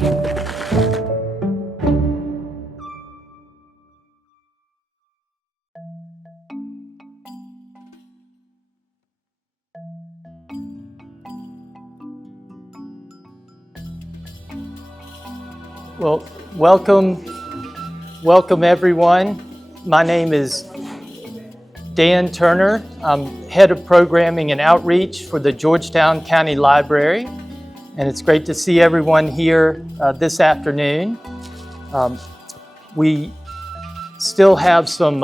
Well, welcome everyone. My name is Dan Turner. I'm head of programming and outreach for the Georgetown County Library, and it's great to see everyone here this afternoon. We still have some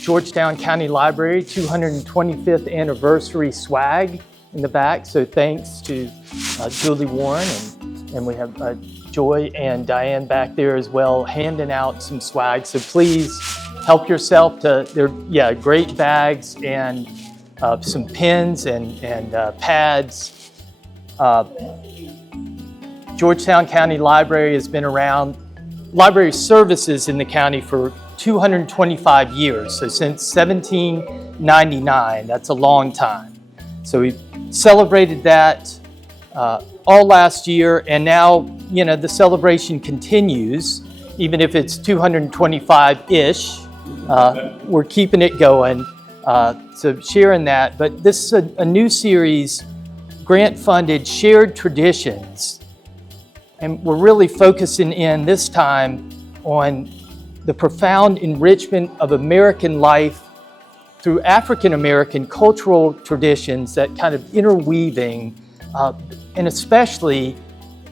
Georgetown County Library 225th anniversary swag in the back, so thanks to Julie Warren, and we have Joy and Diane back there as well, handing out some swag. So please help yourself to their great bags and some pens and pads. Georgetown County Library has been around, library services in the county for 225 years. So since 1799, that's a long time. So we celebrated that all last year, and now, the celebration continues, even if it's 225-ish. We're keeping it going, so sharing that. But this is a new series, grant-funded Shared Traditions, and we're really focusing in this time on the profound enrichment of American life through African-American cultural traditions, that kind of interweaving, and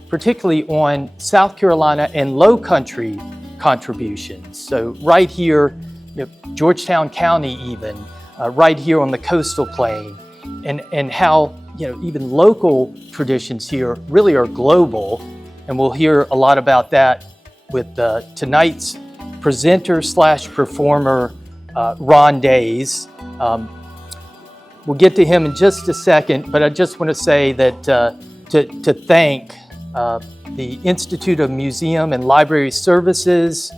particularly on South Carolina and Low Country contributions. So right here, Georgetown County even, right here on the coastal plain, and how even local traditions here really are global, and we'll hear a lot about that with tonight's presenter/performer, Ron Daise. We'll get to him in just a second, but I just want to say that to thank the Institute of Museum and Library Services.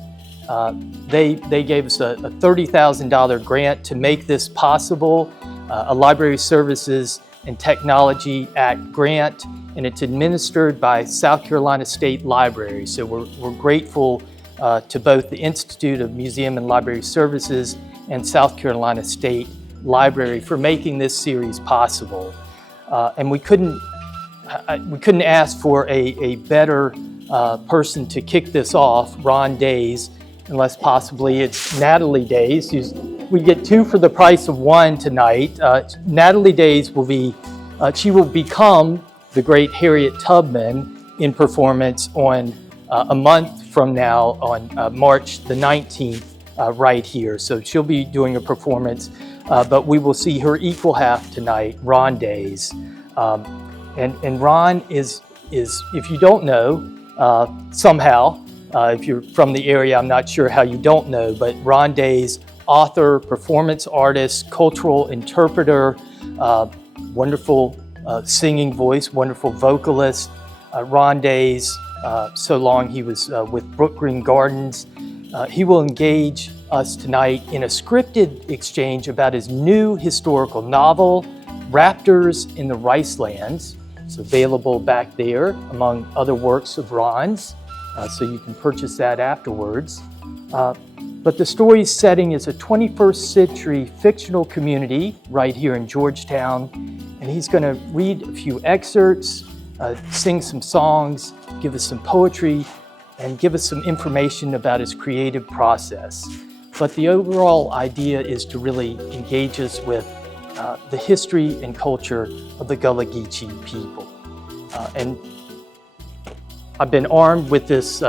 They gave us a $30,000 grant to make this possible, a Library Services and Technology Act grant, and it's administered by South Carolina State Library. So we're grateful to both the Institute of Museum and Library Services and South Carolina State Library for making this series possible. And we couldn't ask for a better person to kick this off, Ron Daise, unless possibly it's Natalie Daise. We get two for the price of one tonight. Natalie Daise she will become the great Harriet Tubman in performance on a month from now on March the 19th right here. So she'll be doing a performance, but we will see her equal half tonight, Ron Daise. And Ron is, if you don't know, somehow, if you're from the area, I'm not sure how you don't know, but Ron Daise, author, performance artist, cultural interpreter, wonderful singing voice, wonderful vocalist. Ron Daise, so long he was with Brook Green Gardens. He will engage us tonight in a scripted exchange about his new historical novel, Raptors in the Ricelands. It's available back there among other works of Ron's, so you can purchase that afterwards. But the story's setting is a 21st century fictional community right here in Georgetown, and he's going to read a few excerpts, sing some songs, give us some poetry, and give us some information about his creative process. But the overall idea is to really engage us with the history and culture of the Gullah Geechee people. And I've been armed with this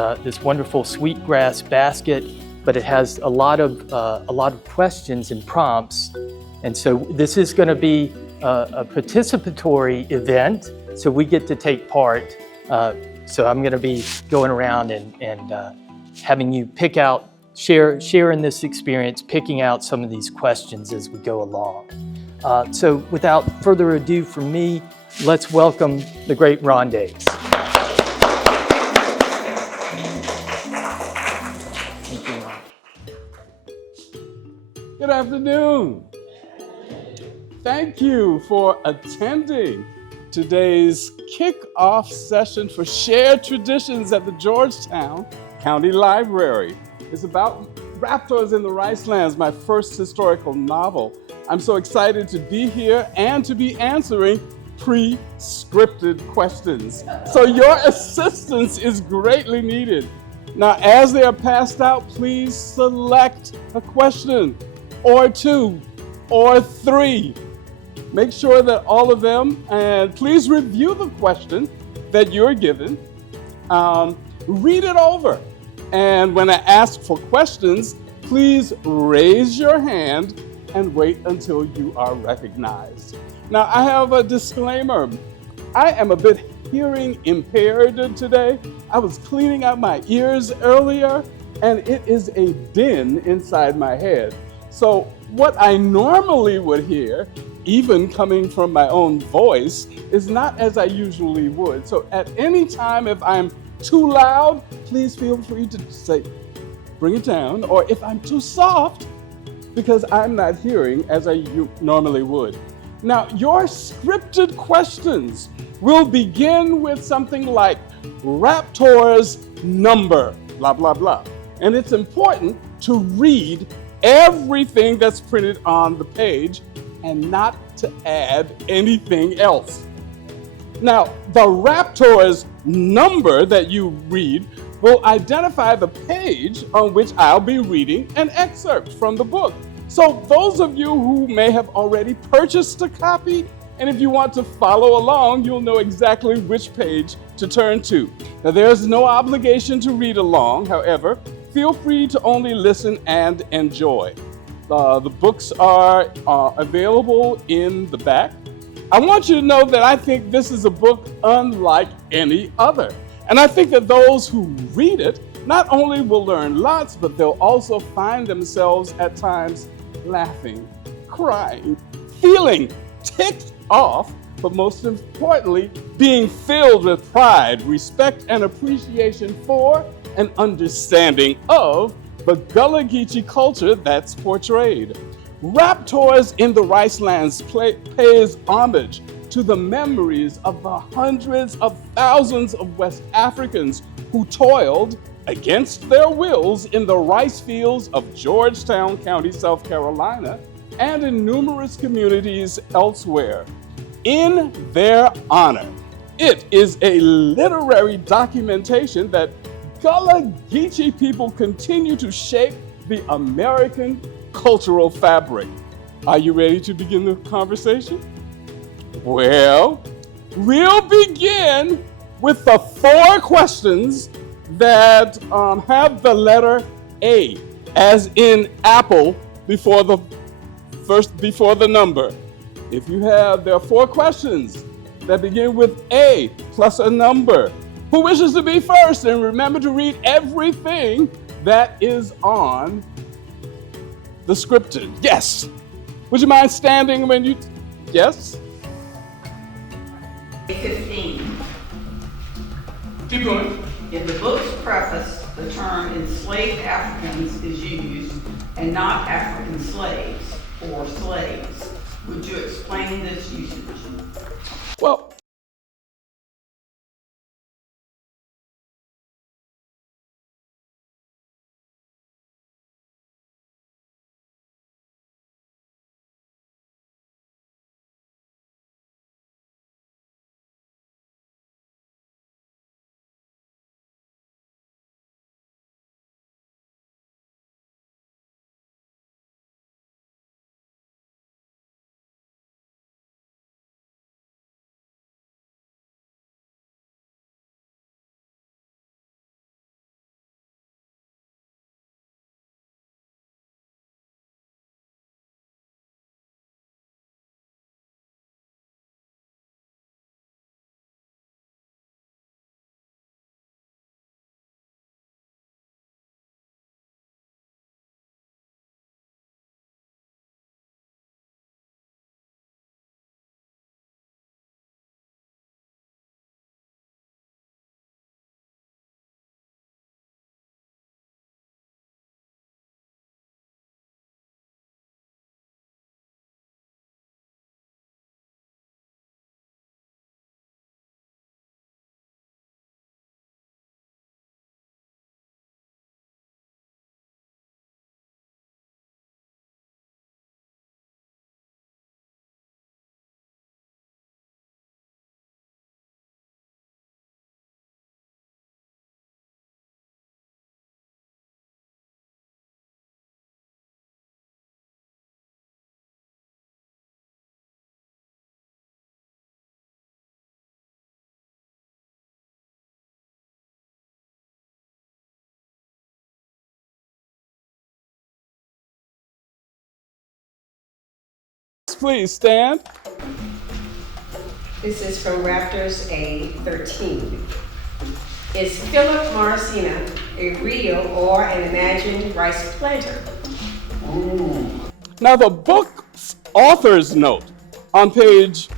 wonderful sweetgrass basket, but it has a lot of questions and prompts. And so this is going to be a participatory event, so we get to take part. So I'm going to be going around and having you share in this experience, picking out some of these questions as we go along. So without further ado from me, let's welcome the great Ron Daise. Thank you, Ron. Good afternoon. Thank you for attending today's kickoff session for Shared Traditions at the Georgetown County Library. It's about Raptors in the Ricelands, my first historical novel. I'm so excited to be here and to be answering pre-scripted questions. So your assistance is greatly needed. Now, as they are passed out, please select a question or two or three. Make sure that all of them, and please review the question that you're given. Read it over. And when I ask for questions, please raise your hand and wait until you are recognized. Now, I have a disclaimer. I am a bit hearing impaired today. I was cleaning out my ears earlier, and it is a din inside my head. So what I normally would hear, even coming from my own voice, is not as I usually would. So at any time, if I'm too loud, please feel free to say, bring it down, or if I'm too soft, because I'm not hearing as I normally would. Now, your scripted questions will begin with something like Raptor's number, blah, blah, blah. And it's important to read everything that's printed on the page and not to add anything else. Now, the Raptor's number that you read will identify the page on which I'll be reading an excerpt from the book. So those of you who may have already purchased a copy, and if you want to follow along, you'll know exactly which page to turn to. Now, there's no obligation to read along. However, feel free to only listen and enjoy. The books are available in the back. I want you to know that I think this is a book unlike any other. And I think that those who read it not only will learn lots, but they'll also find themselves at times laughing, crying, feeling ticked off, but most importantly, being filled with pride, respect, and appreciation for and understanding of the Gullah Geechee culture that's portrayed. Raptors in the Ricelands pays homage to the memories of the hundreds of thousands of West Africans who toiled against their wills in the rice fields of Georgetown County, South Carolina, and in numerous communities elsewhere. In their honor, it is a literary documentation that Gullah Geechee people continue to shape the American cultural fabric. Are you ready to begin the conversation? Well, we'll begin with the 4 questions that have the letter A, as in apple before the number. If you have, there are 4 questions that begin with A plus a number. Who wishes to be first? And remember to read everything that is on the scripted. Yes. Would you mind standing when you, yes? 15. Keep going. In the book's preface, the term enslaved Africans is used and not African slaves or slaves. Would you explain this usage? Well, please stand. This is from Raptors A13. Is Philip Morrisina a real or an imagined rice planter? Ooh. Now the book's author's note on page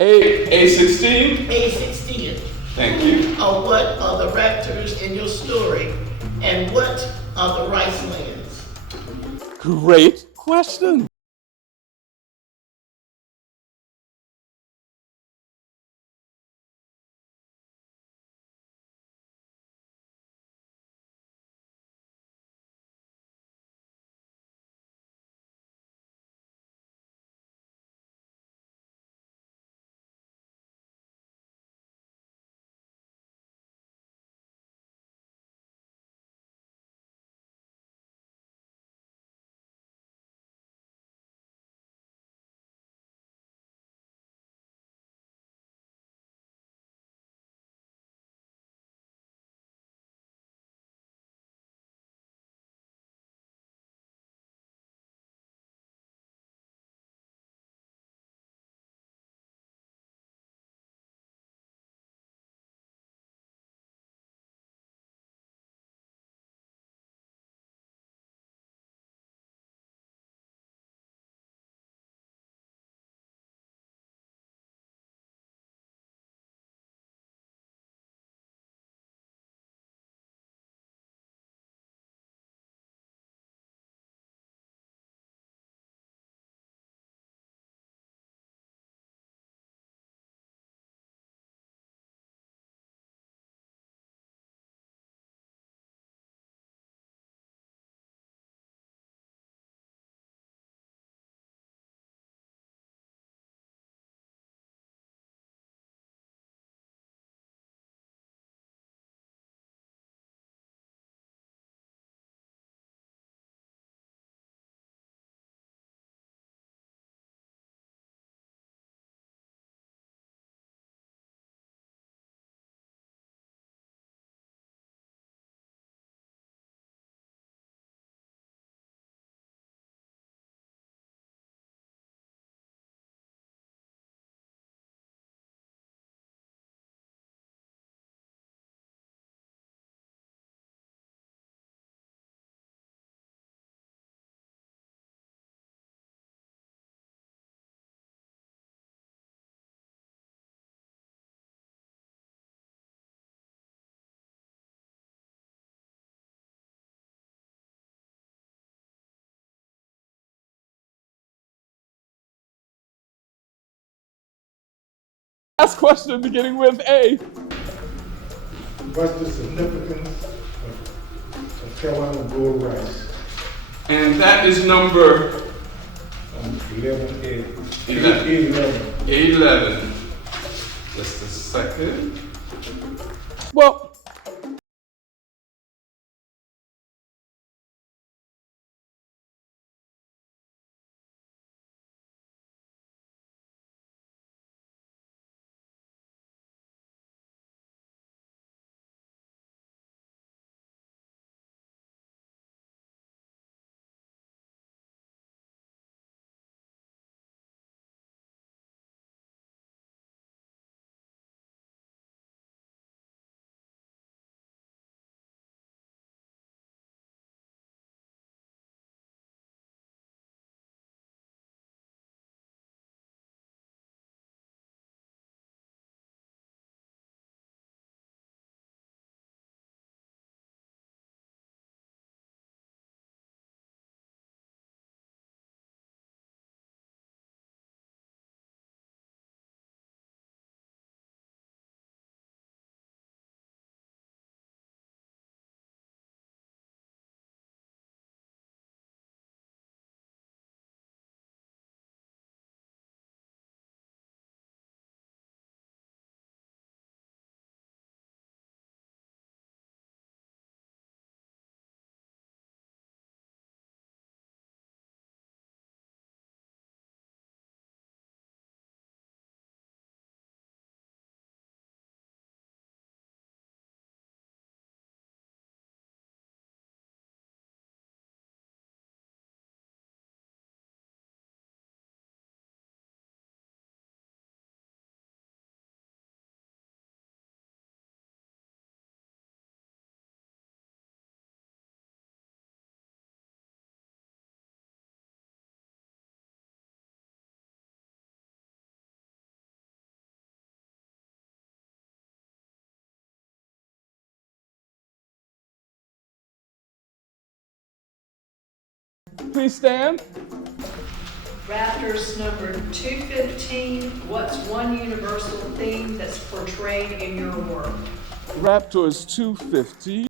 A16. A16. Thank you. What are the Raptors in your story? And what are the Ricelands? Great question. Last question beginning with A. What's the significance of Carolina gold rice? And that is number 11A. 11. 11. Just a second. Well, please stand. Raptors number 215, what's one universal theme that's portrayed in your work? Raptors 250.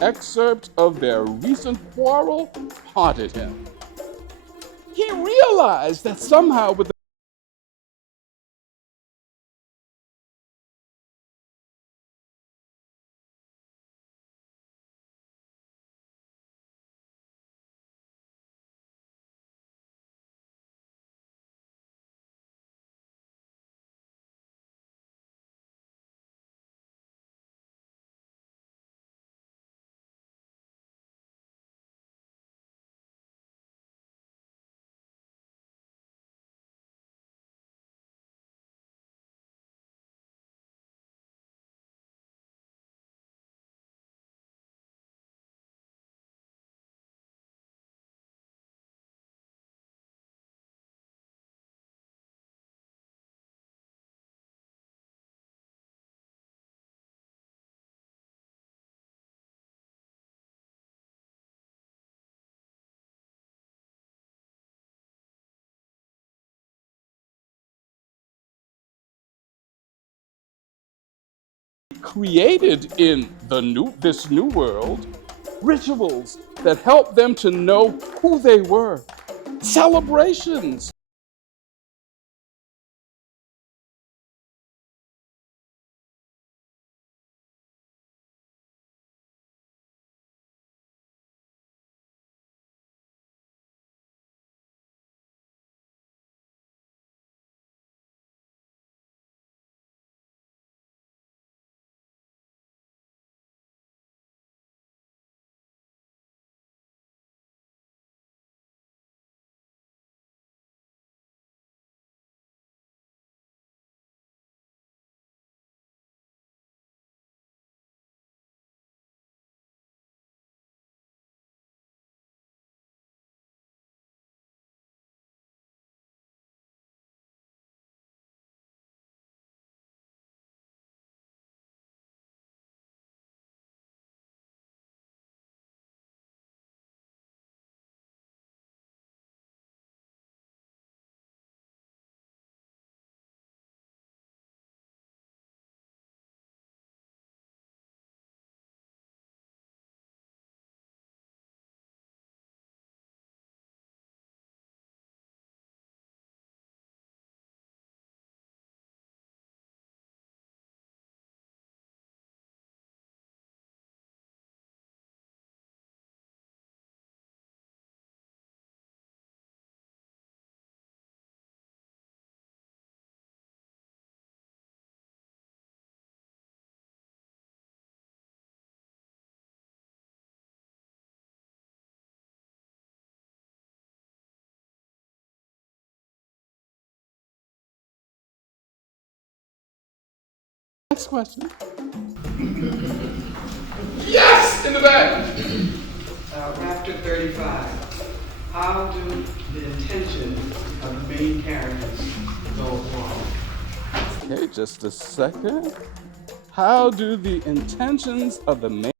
excerpt of their recent quarrel haunted him. He realized that somehow with the created in this new world rituals that help them to know who they were, celebrations. Next question. Yes, in the back. Raptor 35. How do the intentions of the main characters go wrong? Okay, just a second. How do the intentions of the main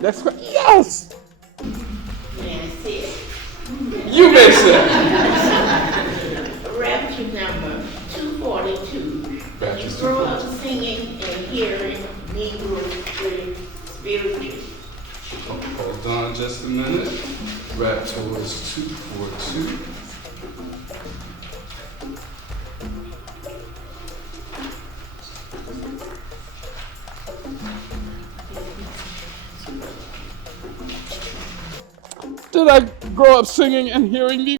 Next question. Yes! May I see it? You may say. Rapture number 242. Rapture You grow up singing and hearing Negro spiritual. Hold on just a minute. Raptors 242. Did I grow up singing and hearing Negro?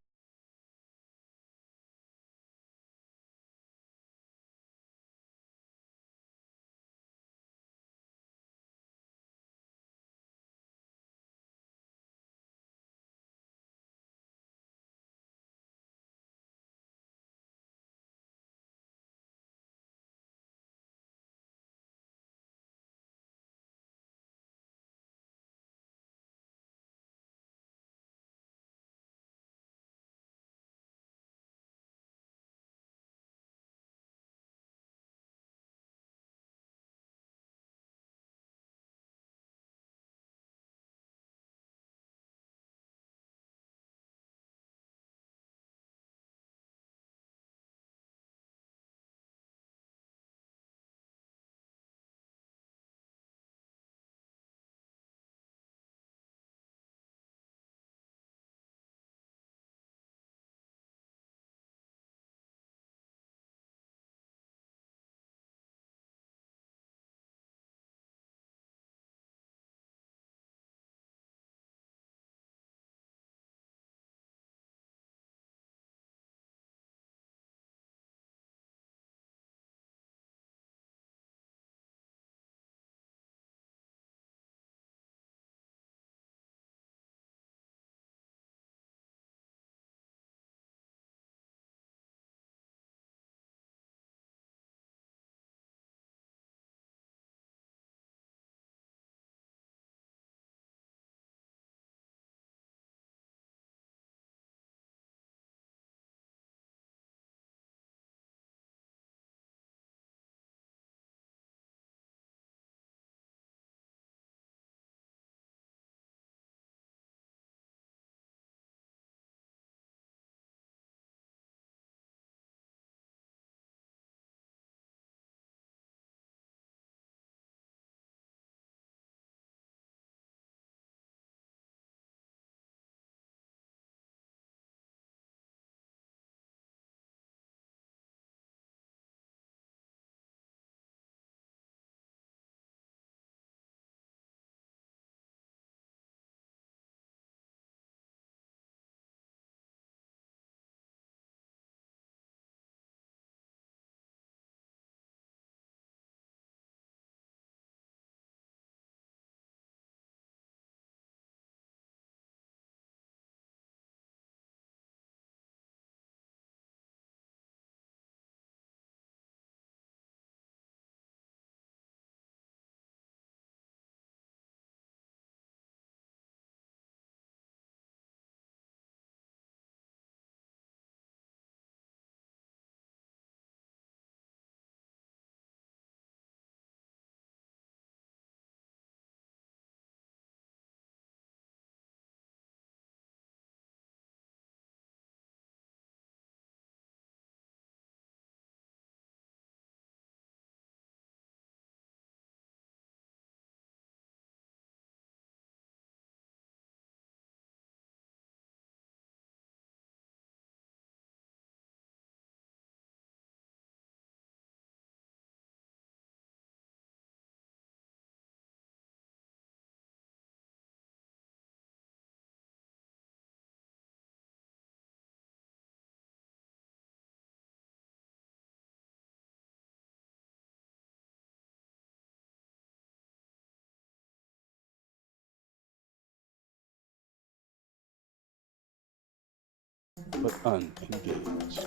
But unengaged.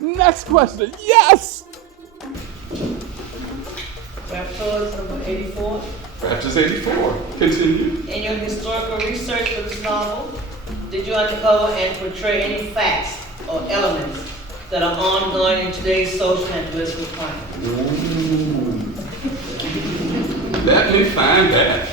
Next question. Yes! Raptors number 84. Raptors 84. Continue. In your historical research for this novel, did you uncover and portray any facts or elements that are ongoing in today's social and political climate? Let me find that.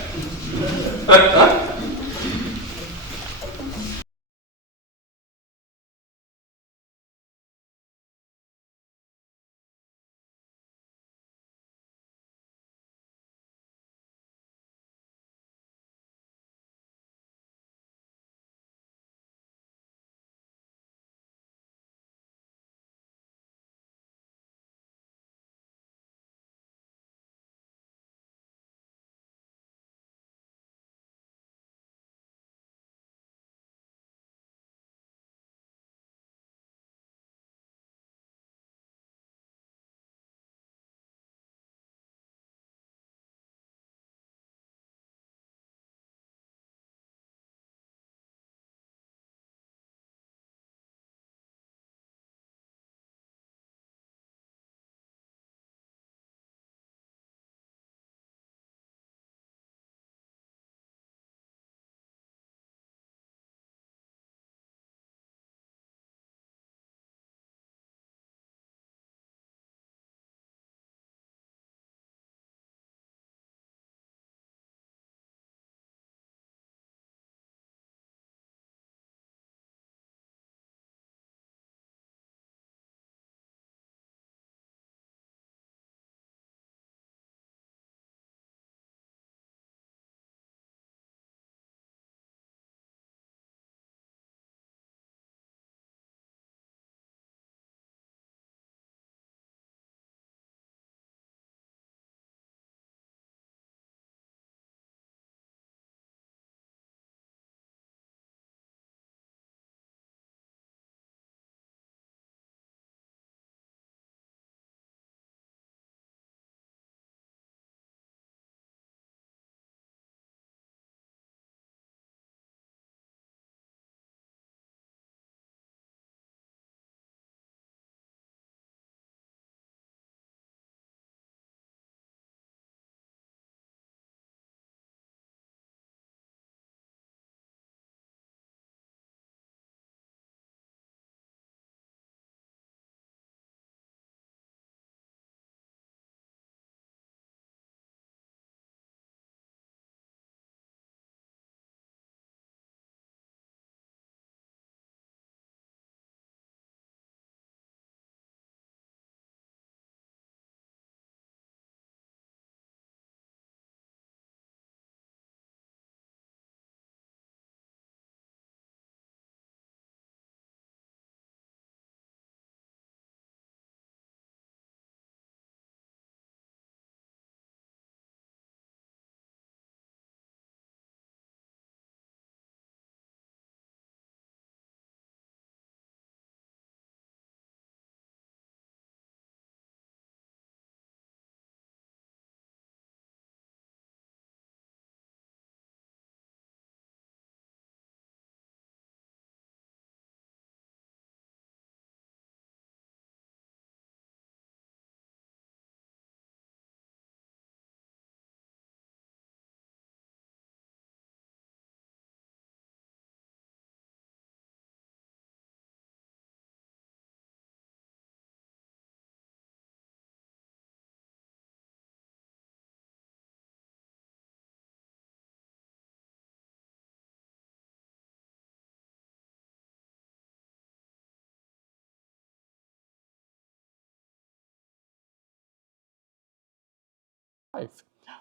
life.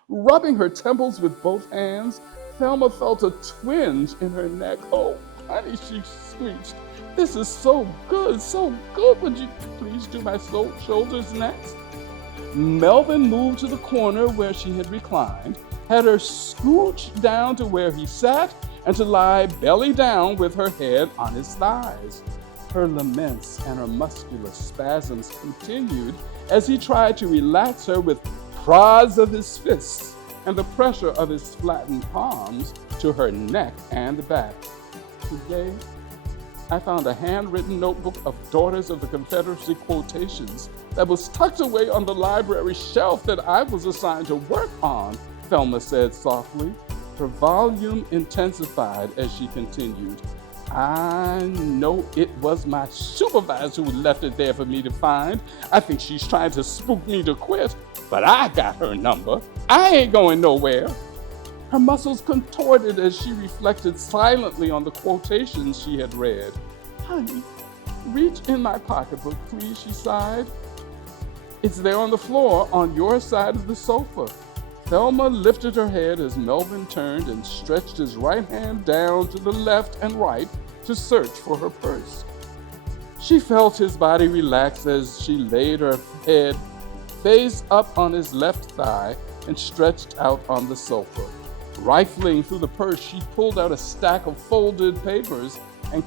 Rubbing her temples with both hands, Thelma felt a twinge in her neck. "Oh, honey," she screeched. "This is so good, so good. Would you please do my shoulders next?" Melvin moved to the corner where she had reclined, had her scooch down to where he sat, and to lie belly down with her head on his thighs. Her laments and her muscular spasms continued as he tried to relax her with prods of his fists and the pressure of his flattened palms to her neck and back. Today, I found a handwritten notebook of Daughters of the Confederacy quotations that was tucked away on the library shelf that I was assigned to work on, Thelma said softly. Her volume intensified as she continued. "I know it was my supervisor who left it there for me to find. I think she's trying to spook me to quit, but I got her number. I ain't going nowhere." Her muscles contorted as she reflected silently on the quotations she had read. "Honey, reach in my pocketbook, please," she sighed. "It's there on the floor on your side of the sofa." Thelma lifted her head as Melvin turned and stretched his right hand down to the left and right to search for her purse. She felt his body relax as she laid her head face up on his left thigh and stretched out on the sofa. Rifling through the purse, she pulled out a stack of folded papers of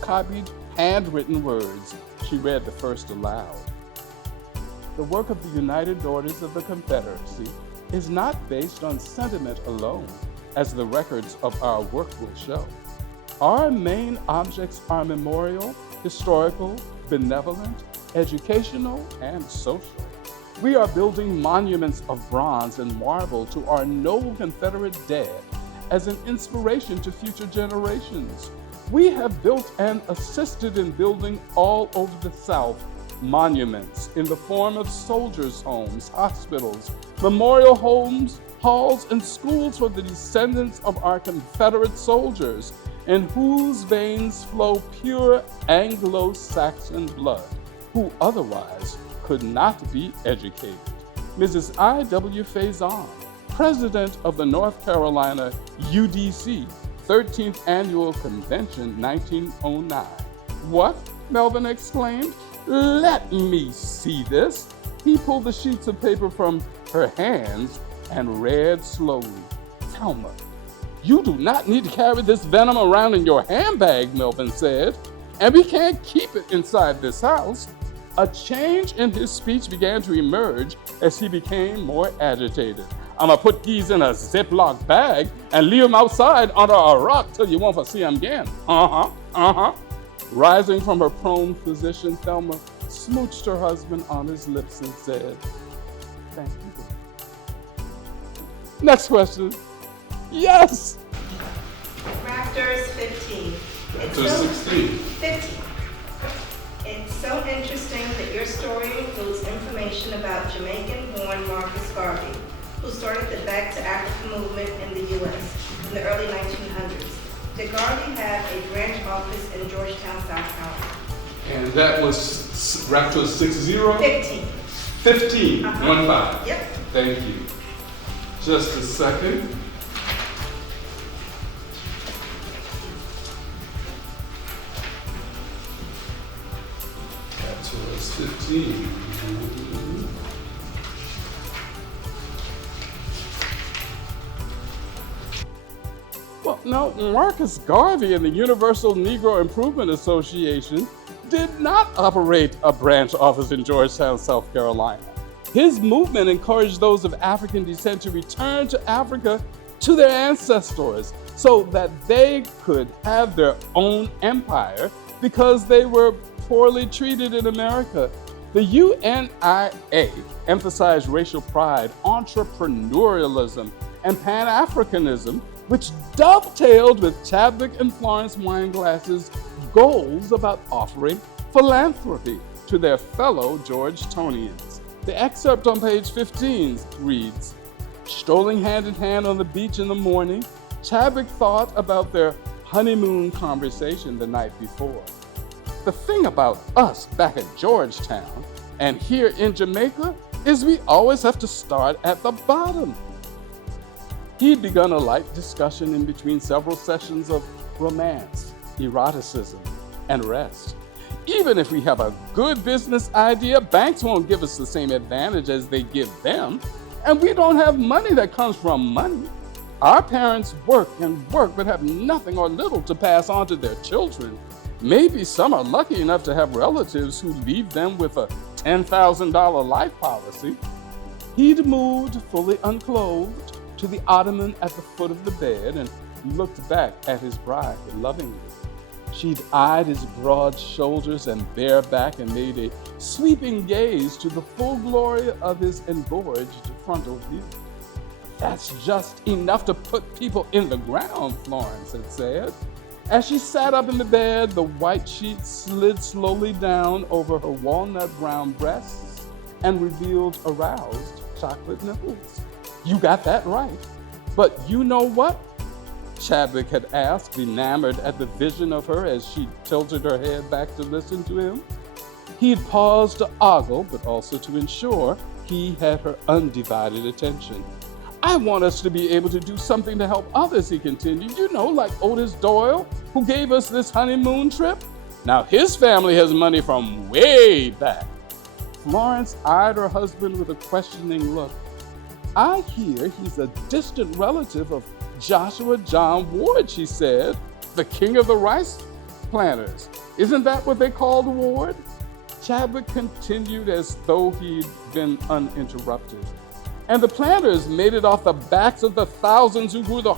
copied handwritten words. She read the first aloud. "The work of the United Daughters of the Confederacy is not based on sentiment alone, as the records of our work will show. Our main objects are memorial, historical, benevolent, educational, and social. We are building monuments of bronze and marble to our noble Confederate dead as an inspiration to future generations. We have built and assisted in building all over the South monuments in the form of soldiers' homes, hospitals, memorial homes, halls, and schools for the descendants of our Confederate soldiers, in whose veins flow pure Anglo-Saxon blood, who otherwise could not be educated." Mrs. I.W. Faison, President of the North Carolina UDC, 13th Annual Convention, 1909. "What?" Melvin exclaimed. "Let me see this." He pulled the sheets of paper from her hands and read slowly. "Thelma, you do not need to carry this venom around in your handbag," Melvin said, "and we can't keep it inside this house." A change in his speech began to emerge as he became more agitated. "I'm gonna put these in a Ziploc bag and leave them outside under a rock till you won't see them again. Rising from her prone position, Thelma smooched her husband on his lips and said, "Thank you." Next question. Yes. Raptors 15. Raptors 16. 15. It's so interesting that your story includes information about Jamaican-born Marcus Garvey, who started the Back to Africa movement in the U.S. in the early 1900s. Did Garvey have a branch office in Georgetown, South Carolina? And that was Raptors 6-0? 15. 15. 1-5. Yep. Thank you. Just a second. Raptors 15. Well, no, Marcus Garvey and the Universal Negro Improvement Association did not operate a branch office in Georgetown, South Carolina. His movement encouraged those of African descent to return to Africa to their ancestors so that they could have their own empire because they were poorly treated in America. The UNIA emphasized racial pride, entrepreneurialism, and Pan-Africanism, which dovetailed with Chadwick and Florence Wineglass's goals about offering philanthropy to their fellow Georgetownians. The excerpt on page 15 reads, "Strolling hand in hand on the beach in the morning, Chadwick thought about their honeymoon conversation the night before. The thing about us back at Georgetown and here in Jamaica is we always have to start at the bottom." He'd begun a light discussion in between several sessions of romance, eroticism, and rest. "Even if we have a good business idea, banks won't give us the same advantage as they give them, and we don't have money that comes from money. Our parents work and work but have nothing or little to pass on to their children. Maybe some are lucky enough to have relatives who leave them with a $10,000 life policy." He'd moved, fully unclothed, to the ottoman at the foot of the bed and looked back at his bride lovingly. She'd eyed his broad shoulders and bare back and made a sweeping gaze to the full glory of his engorged frontal view. "That's just enough to put people in the ground," Florence had said. As she sat up in the bed, the white sheet slid slowly down over her walnut brown breasts and revealed aroused chocolate nipples. You got that right. But you know what? Chadwick had asked, enamored at the vision of her as she tilted her head back to listen to him. He'd paused to ogle, but also to ensure he had her undivided attention. I want us to be able to do something to help others, he continued. You know, like Otis Doyle, who gave us this honeymoon trip. Now, his family has money from way back. Florence eyed her husband with a questioning look. I hear he's a distant relative of Joshua John Ward, she said, the king of the rice planters. Isn't that what they called Ward? Chadwick continued as though he'd been uninterrupted. And the planters made it off the backs of the thousands who grew the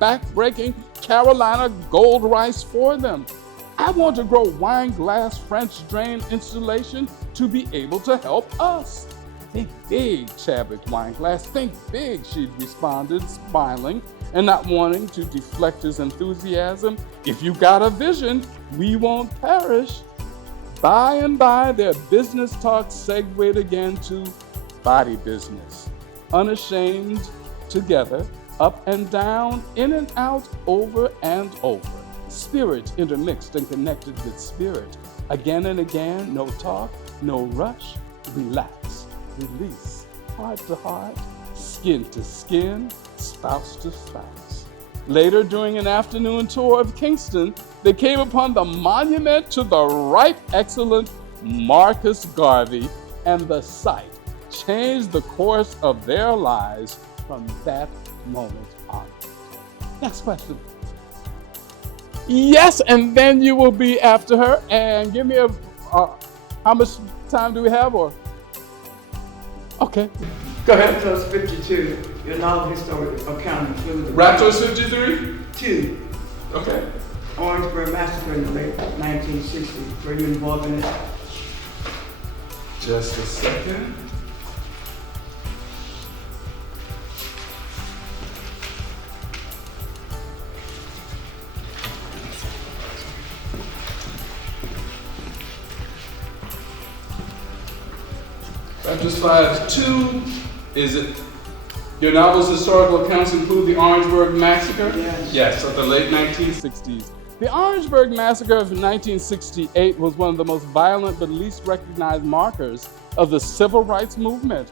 back-breaking Carolina gold rice for them. I want to grow wine glass French drain installation to be able to help us. Think big, Chadwick Wineglass, think big, she'd responded, smiling and not wanting to deflect his enthusiasm. If you got a vision, we won't perish. By and by, their business talk segued again to body business. Unashamed, together, up and down, in and out, over and over. Spirit intermixed and connected with spirit. Again and again, no talk, no rush, relax, release, heart to heart, skin to skin, spouse to spouse. Later, during an afternoon tour of Kingston, they came upon the monument to the right excellent Marcus Garvey, and the sight changed the course of their lives from that moment on. Next question. Yes, and then you will be after her. And give me how much time do we have? Or okay, go ahead. Raptors 52. Your novel historical account includes Raptors 53? 2. Okay. Orangeburg Massacre in the late 1960s. Were you involved in it? Just a second. Raptors 5-2, is it? Your novel's historical accounts include the Orangeburg Massacre? Yes. Yes, of the late 1960s. The Orangeburg Massacre of 1968 was one of the most violent but least recognized markers of the civil rights movement.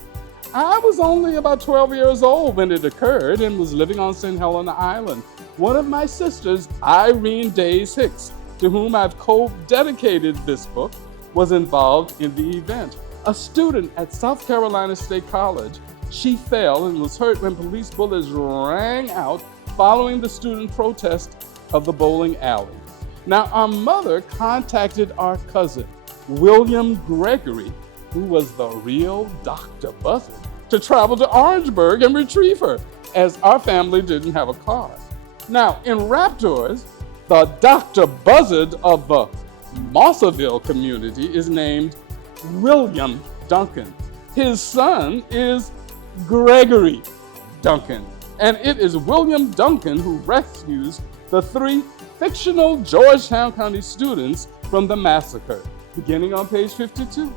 I was only about 12 years old when it occurred and was living on St. Helena Island. One of my sisters, Irene Daise Hicks, to whom I've co-dedicated this book, was involved in the event. A student at South Carolina State College, she fell and was hurt when police bullets rang out following the student protest of the bowling alley. Now, our mother contacted our cousin, William Gregory, who was the real Dr. Buzzard, to travel to Orangeburg and retrieve her, as our family didn't have a car. Now, in Raptors, the Dr. Buzzard of the Mossaville community is named William Duncan. His son is Gregory Duncan, and it is William Duncan who rescues the 3 fictional Georgetown County students from the massacre, beginning on page 52.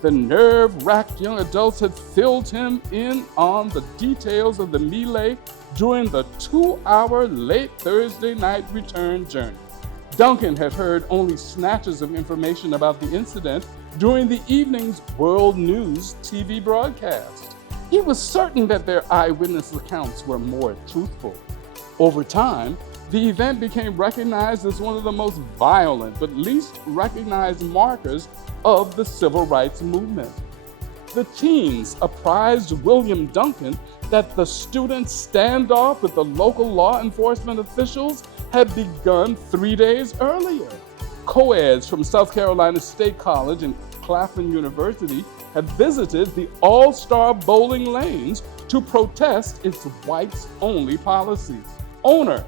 The nerve-wracked young adults had filled him in on the details of the melee during the 2-hour late Thursday night return journey. Duncan had heard only snatches of information about the incident during the evening's World News TV broadcast. He was certain that their eyewitness accounts were more truthful. Over time, the event became recognized as one of the most violent but least recognized markers of the civil rights movement. The teens apprised William Duncan that the student standoff with the local law enforcement officials had begun 3 days earlier. Co-eds from South Carolina State College and Claflin University had visited the All-Star Bowling Lanes to protest its whites-only policy. Owner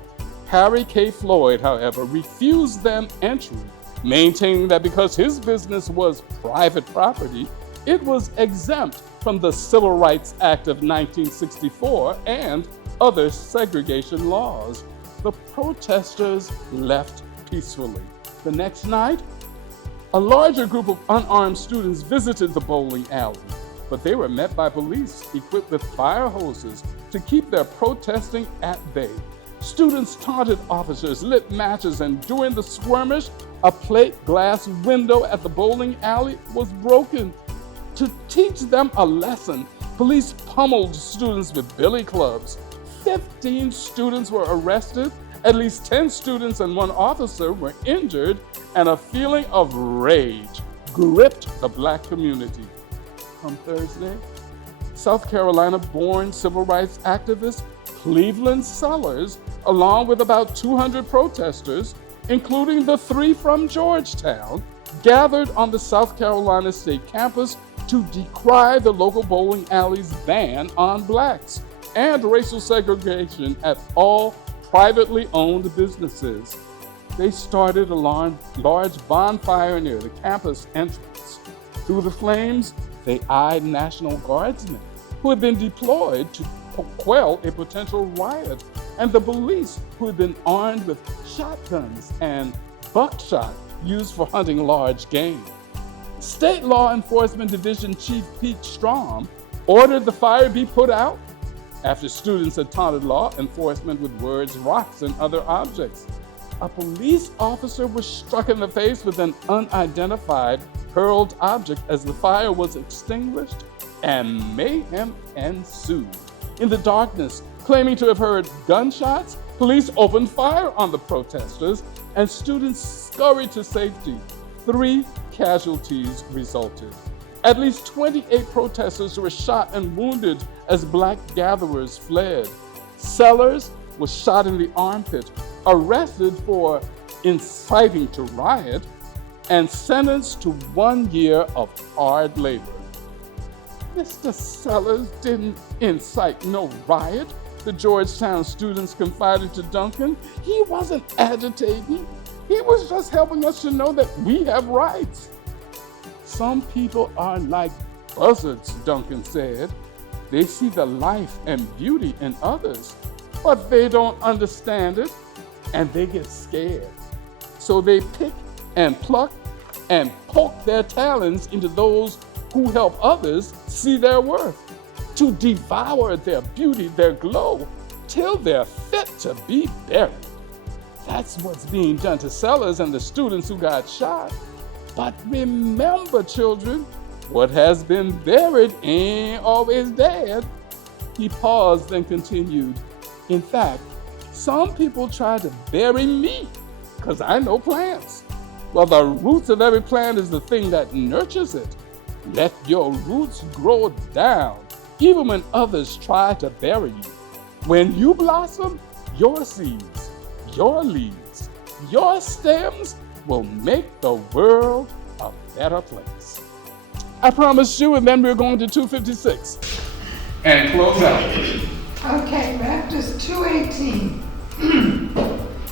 Harry K. Floyd, however, refused them entry, maintaining that because his business was private property, it was exempt from the Civil Rights Act of 1964 and other segregation laws. The protesters left peacefully. The next night, a larger group of unarmed students visited the bowling alley, but they were met by police equipped with fire hoses, to keep their protesting at bay. Students taunted officers, lit matches, and during the skirmish, a plate glass window at the bowling alley was broken. To teach them a lesson, police pummeled students with billy clubs. 15 students were arrested, at least 10 students and 1 officer were injured, and a feeling of rage gripped the Black community. Come Thursday, South Carolina-born civil rights activist Cleveland Sellers, along with about 200 protesters, including the 3 from Georgetown, gathered on the South Carolina State campus to decry the local bowling alley's ban on blacks and racial segregation at all privately owned businesses. They started a large bonfire near the campus entrance. Through the flames, they eyed National Guardsmen who had been deployed to quell a potential riot, and the police who had been armed with shotguns and buckshot used for hunting large game. State Law Enforcement Division Chief Pete Strom ordered the fire be put out after students had taunted law enforcement with words, rocks, and other objects. A police officer was struck in the face with an unidentified hurled object as the fire was extinguished, and mayhem ensued. In the darkness, claiming to have heard gunshots, police opened fire on the protesters, and students scurried to safety. 3 casualties resulted. At least 28 protesters were shot and wounded as black gatherers fled. Sellers was shot in the armpit, arrested for inciting to riot, and sentenced to 1 year of hard labor. Mr. Sellers didn't incite no riot, the Georgetown students confided to Duncan. He wasn't agitating. He was just helping us to know that we have rights. Some people are like buzzards, Duncan said. They see the life and beauty in others, but they don't understand it, and they get scared. So they pick and pluck and poke their talons into those who help others see their worth, to devour their beauty, their glow, till they're fit to be buried. That's what's being done to Sellers and the students who got shot. But remember, children, what has been buried ain't always dead. He paused, then continued, in fact, some people try to bury me because I know plants. Well, the roots of every plant is the thing that nurtures it. Let your roots grow down, even when others try to bury you. When you blossom, your seeds, your leaves, your stems will make the world a better place. I promised you, and then we're going to 256 and close out. Okay, Raptors 218.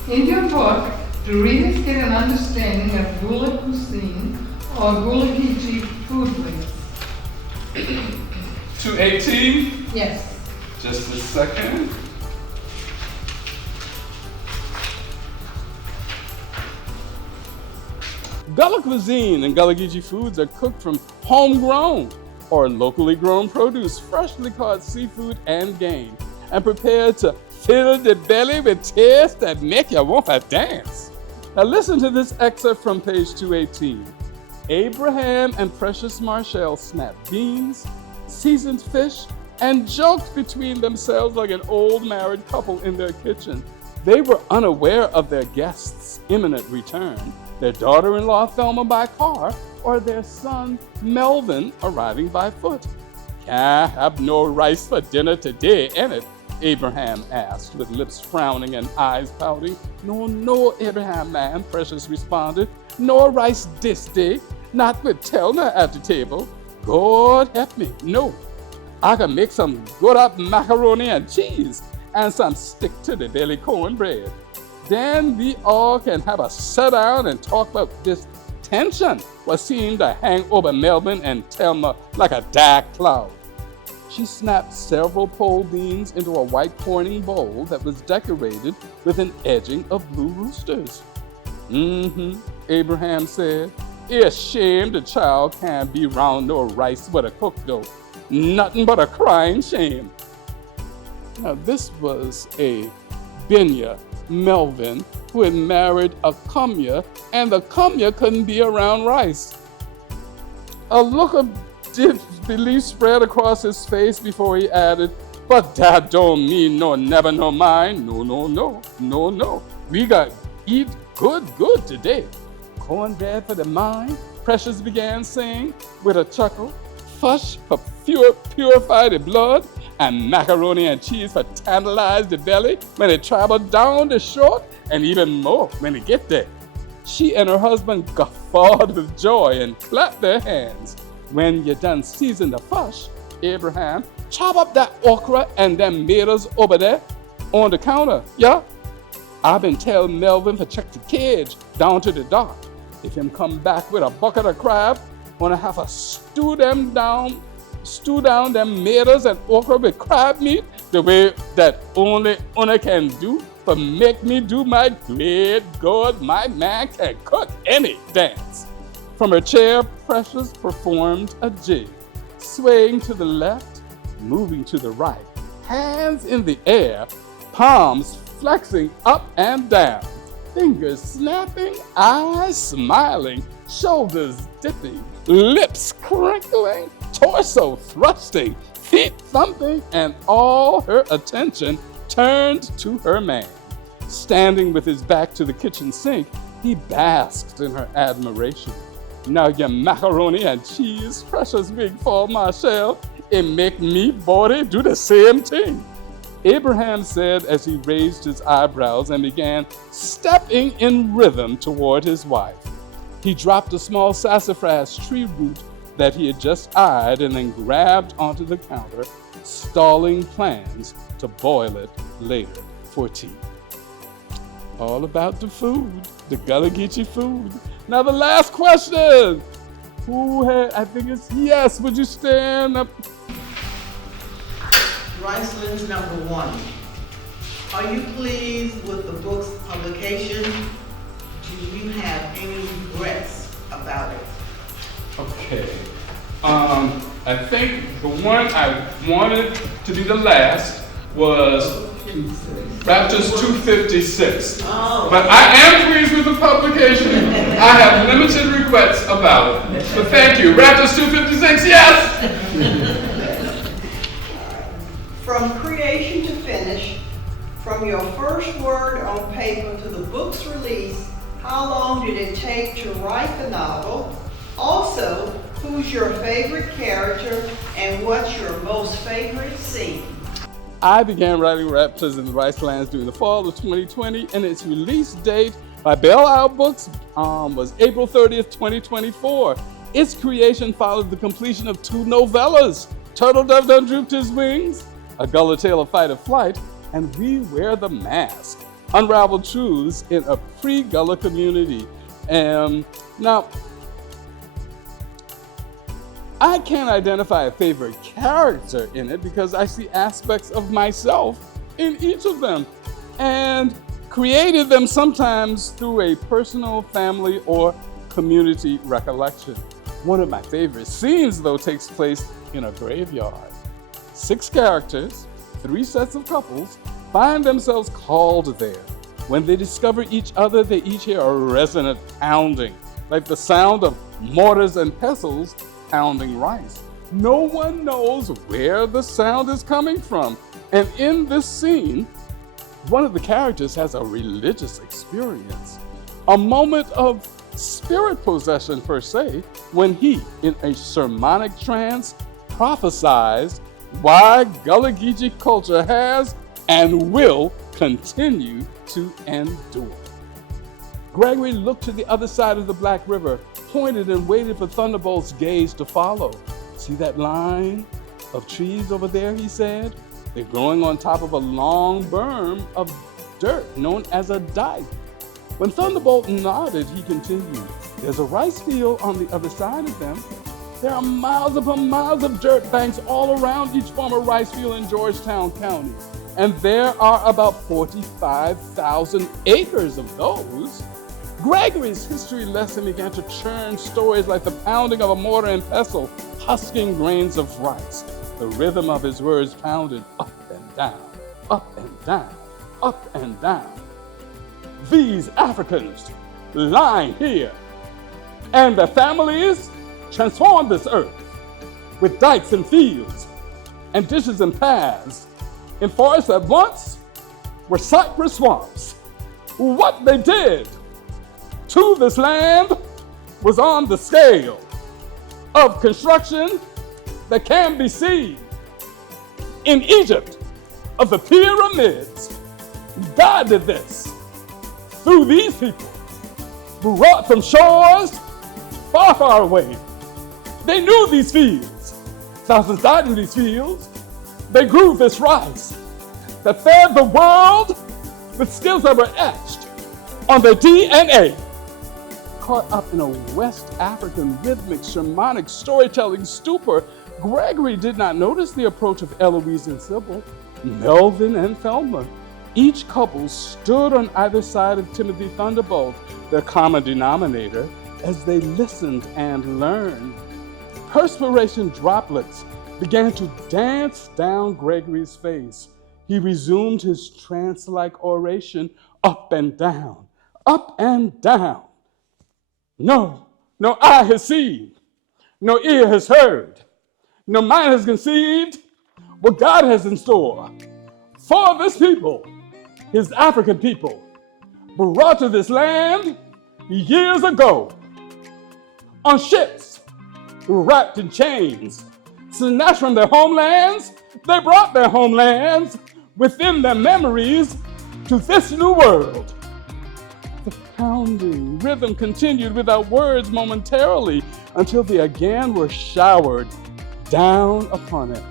In your book, do readers get an understanding of Gullah cuisine or Gullah Geechee food ways? 218? Yes. Just a second. Gullah cuisine and Gullah Geechee foods are cooked from homegrown or locally grown produce, freshly caught seafood and game, and prepared to fill the belly with taste that make you want to dance. Now listen to this excerpt from page 218. Abraham and Precious Marshall snapped beans, seasoned fish, and joked between themselves like an old married couple in their kitchen. They were unaware of their guests' imminent return, their daughter-in-law Thelma by car, or their son Melvin arriving by foot. Can't have no rice for dinner today, ain't it? Abraham asked, with lips frowning and eyes pouting. No, Abraham, man, Precious responded. No rice this day, not with Telna at the table. God help me, no. I can make some good up macaroni and cheese and some stick to the belly cornbread. Then we all can have a sit down and talk about this tension what seemed to hang over Melvin and Telma like a dark cloud. She snapped several pole beans into a white corning bowl that was decorated with an edging of blue roosters. Abraham said. It's a shame the child can't be round no rice but a cook dough. Nothing but a crying shame. Now, this was a Binya Melvin who had married a Kumya, and the Kumya couldn't be around rice. A look of disbelief spread across his face before he added, "But that don't mean no never no mind. No. We got eat good today. Cornbread for the mind," Precious began saying with a chuckle. "Fush for purify the blood, and macaroni and cheese for tantalize the belly when it travel down the short, and even more when it get there." She and her husband guffawed with joy and clapped their hands. "When you done season the fush, Abraham, chop up that okra and them tomatoes over there on the counter, yeah? I've been telling Melvin to check the cage down to the dock. If him come back with a bucket of crab, wanna have to stew down them tomatoes and okra with crab meat the way that only Una can do, but make me do my great God, my man can cook any dance." From her chair, Precious performed a jig, swaying to the left, moving to the right, hands in the air, palms flexing up and down, fingers snapping, eyes smiling, shoulders dipping, lips crinkling, torso thrusting, feet thumping, and all her attention turned to her man. Standing with his back to the kitchen sink, he basked in her admiration. "Now your macaroni and cheese, Precious big for Marshall, it make me body do the same thing," Abraham said as he raised his eyebrows and began stepping in rhythm toward his wife. He dropped a small sassafras tree root that he had just eyed and then grabbed onto the counter, stalling plans to boil it later for tea. All about the food, the Gullah Geechee food. Now the last question. Who had, I think it's, yes, would you stand up? Ricelands number 1. Are you pleased with the book's publication? Do you have any regrets about it? Okay. I think the one I wanted to be the last was Raptors 256. Oh. But I am pleased with the publication. I have limited regrets about it. But thank you. Raptors 256, yes! From creation to finish, from your first word on paper to the book's release, how long did it take to write the novel? Also, who's your favorite character and what's your most favorite scene? I began writing Raptors in the Ricelands during the fall of 2020, and its release date by Bailout Books was April 30th, 2024. Its creation followed the completion of 2 novellas, Turtle Dove Done Drooped His Wings, A Gullah Tale of Fight or Flight, and We Wear the Mask, Unraveled Truths in a Pre-Gullah Community. Now, I can't identify a favorite character in it because I see aspects of myself in each of them and created them sometimes through a personal, family, or community recollection. One of my favorite scenes, though, takes place in a graveyard. 6 characters, 3 sets of couples, find themselves called there. When they discover each other, they each hear a resonant pounding, like the sound of mortars and pestles pounding rice. No one knows where the sound is coming from. And in this scene, one of the characters has a religious experience, a moment of spirit possession per se, when he, in a sermonic trance, prophesies why Gullah Geechee culture has and will continue to endure. Gregory looked to the other side of the Black River, pointed and waited for Thunderbolt's gaze to follow. "See that line of trees over there," he said? "They're growing on top of a long berm of dirt known as a dike." When Thunderbolt nodded, he continued, "There's a rice field on the other side of them. There are miles upon miles of dirt banks all around each former rice field in Georgetown County, and there are about 45,000 acres of those." Gregory's history lesson began to churn stories like the pounding of a mortar and pestle, husking grains of rice. The rhythm of his words pounded up and down, up and down, up and down. These Africans lying here, and their families transformed this earth with dikes and fields and ditches and paths in forests that once were cypress swamps. What they did to this land was on the scale of construction that can be seen in Egypt of the pyramids. God did this through these people brought from shores far, far away. They knew these fields. Thousands died in these fields. They grew this rice that fed the world with skills that were etched on their DNA. Caught up in a West African rhythmic shamanic storytelling stupor, Gregory did not notice the approach of Eloise and Sybil, Melvin and Thelma. Each couple stood on either side of Timothy Thunderbolt, their common denominator, as they listened and learned. Perspiration droplets began to dance down Gregory's face. He resumed his trance-like oration, up and down, up and down. No eye has seen, no ear has heard, no mind has conceived what God has in store for this people, his African people, brought to this land years ago on ships, wrapped in chains, snatched from their homelands. They brought their homelands within their memories to this new world. The pounding rhythm continued without words momentarily until they again were showered down upon it.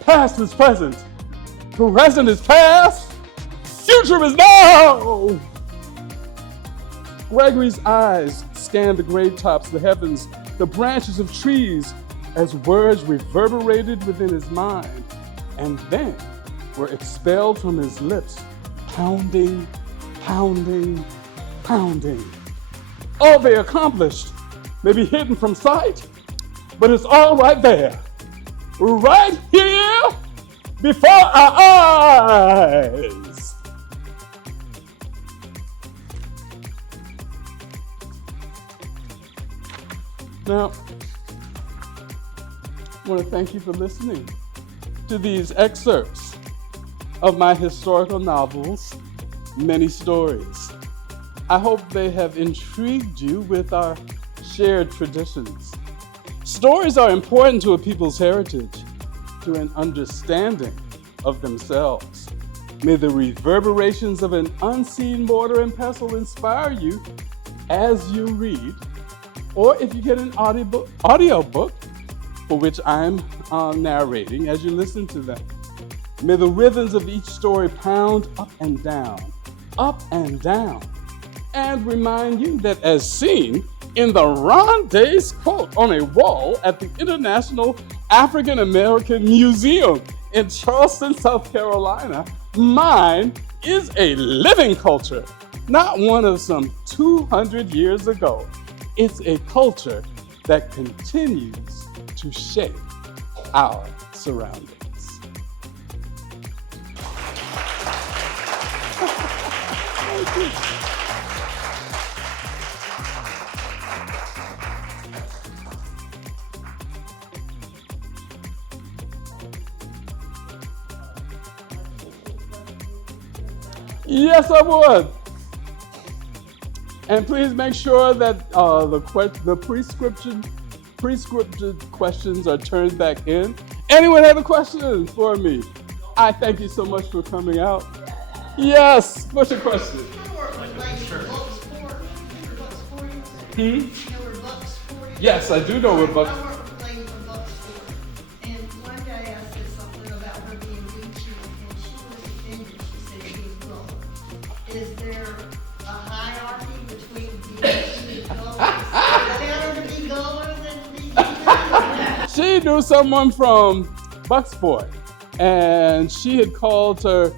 Past is present, present is past, future is now. Gregory's eyes scanned the grave tops, the heavens, the branches of trees as words reverberated within his mind and then were expelled from his lips, pounding, pounding, pounding. All they accomplished may be hidden from sight, but it's all right there, right here before our eyes. Now, I want to thank you for listening to these excerpts of my historical novels, Many Stories. I hope they have intrigued you with our shared traditions. Stories are important to a people's heritage, to an understanding of themselves. May the reverberations of an unseen mortar and pestle inspire you as you read, or if you get an audio book for which I'm narrating as you listen to them. May the rhythms of each story pound up and down, and remind you that as seen in the Ron Daise quote on a wall at the International African American Museum in Charleston, South Carolina, mine is a living culture, not one of some 200 years ago. It's a culture that continues to shape our surroundings. Thank you. Yes, I would. And please make sure that the prescripted questions are turned back in. Anyone have a question for me? I thank you so much for coming out. Yes, what's your question? Yes, I do know what Bucks. I work with Lady from Bucksport, and one day I said something about her being Geechee, and she was offended. She said she was Gullah. Is there a hierarchy between Geechee and Gullah? Is it better to be Gullah than to be Geechee? She knew someone from Bucksport, and she had called her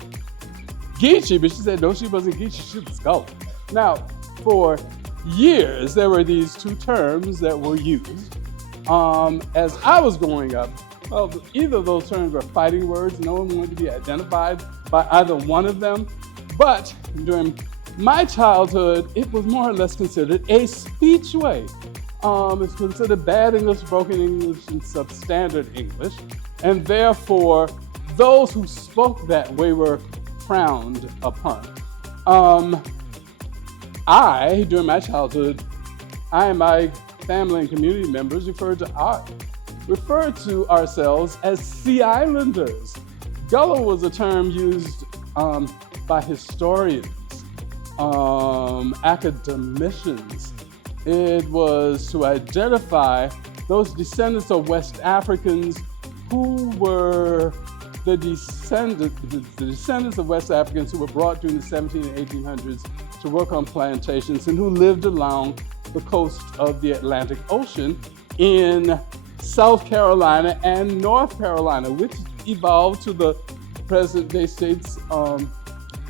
Geechee, but she said no, she wasn't Geechee, she was Gullah. Now, for years, there were these two terms that were used. As I was growing up, Well, either of those terms are fighting words. No one wanted to be identified by either one of them. But during my childhood, it was more or less considered a speechway. It's considered bad English, broken English, and substandard English. And therefore, those who spoke that way were frowned upon. During my childhood, I and my family and community members referred to ourselves as Sea Islanders. Gullah was a term used by historians, academicians. It was to identify those descendants of West Africans who were the descendants of West Africans who were brought during the 1700s and 1800s to work on plantations and who lived along the coast of the Atlantic Ocean in South Carolina and North Carolina, which evolved to the present-day states,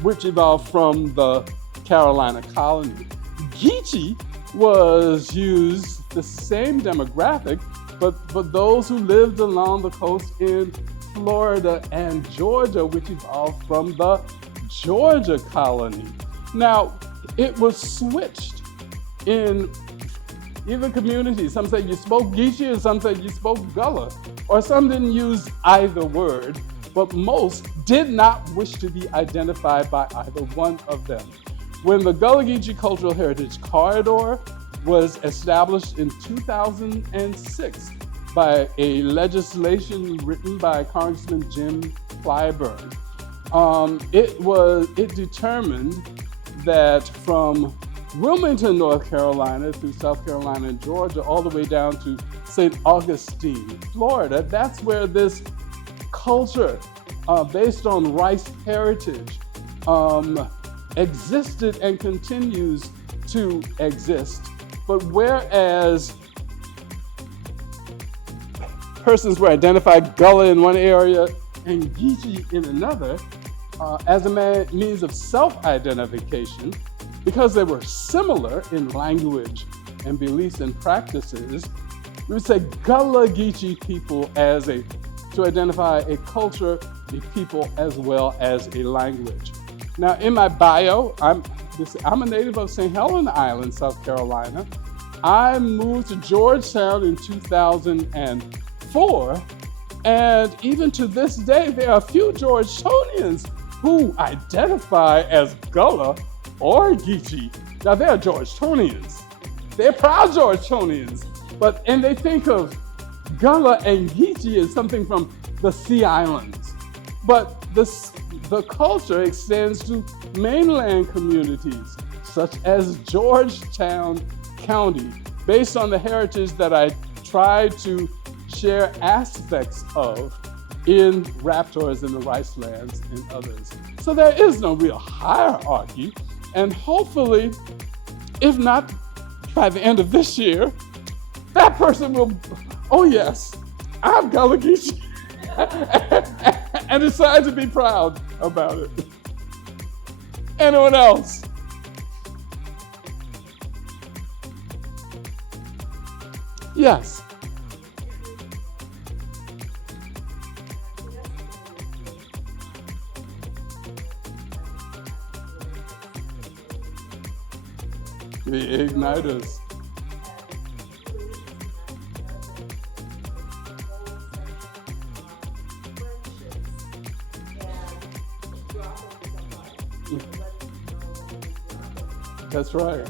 which evolved from the Carolina colony. Geechee was used, the same demographic, but for those who lived along the coast in Florida and Georgia, which evolved from the Georgia colony. Now, it was switched in either community. Some said you spoke Geechee, and some said you spoke Gullah, or some didn't use either word, but most did not wish to be identified by either one of them. When the Gullah Geechee Cultural Heritage Corridor was established in 2006 by a legislation written by Congressman Jim Clyburn, it determined that from Wilmington, North Carolina, through South Carolina and Georgia, all the way down to St. Augustine, Florida, that's where this culture based on rice heritage existed and continues to exist. But whereas persons were identified Gullah in one area and Geechee in another, as a means of self-identification, because they were similar in language and beliefs and practices, we would say Gullah Geechee people to identify a culture, a people, as well as a language. Now, in my bio, I'm a native of St. Helena Island, South Carolina. I moved to Georgetown in 2004, and even to this day, there are a few Georgetonians who identify as Gullah or Geechee. Now, they're Georgetonians. They're proud Georgetonians, and they think of Gullah and Geechee as something from the Sea Islands. But the culture extends to mainland communities, such as Georgetown County, based on the heritage that I tried to share aspects of in Raptors and the Ricelands and others. So there is no real hierarchy, and hopefully, if not by the end of this year, that person will, oh yes, I'm Gullah Geechee, and decide to be proud about it. Anyone else? Yes. The igniters. That's right.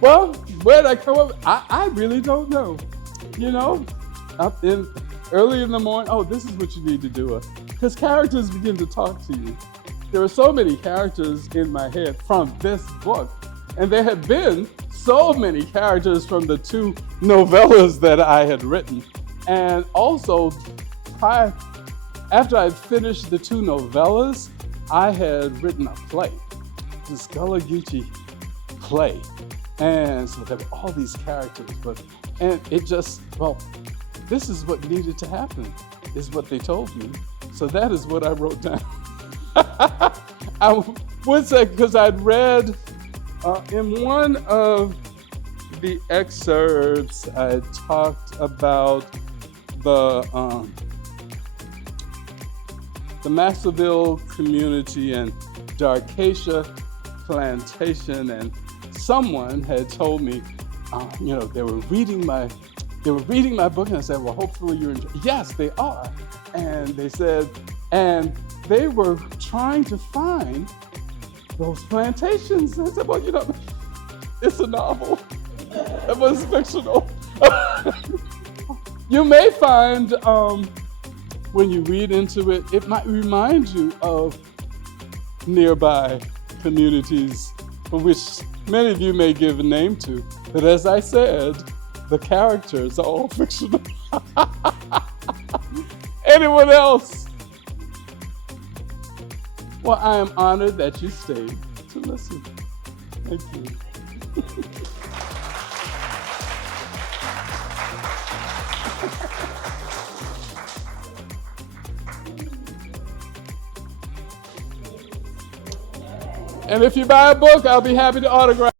Well, where'd I come up? I really don't know. You know, early in the morning, oh, this is what you need to do. Because characters begin to talk to you. There are so many characters in my head from this book. And there had been so many characters from the two novellas that I had written. And also, after I finished the two novellas, I had written a play, this Gullah Geechee play. And so there were all these characters, and it just, well, this is what needed to happen, is what they told me. So that is what I wrote down. I would say, because I'd read in one of the excerpts, I talked about the Massillville community and Darkacia plantation, and someone had told me, they were reading my book, and I said, well, hopefully you're enjoying. Yes, they are. And they said, and they were trying to find those plantations. I said, well, it's a novel. It was fictional. You may find when you read into it, it might remind you of nearby communities for which many of you may give a name to. But as I said, the characters are all fictional. Anyone else? Well, I am honored that you stayed to listen. Thank you. And if you buy a book, I'll be happy to autograph.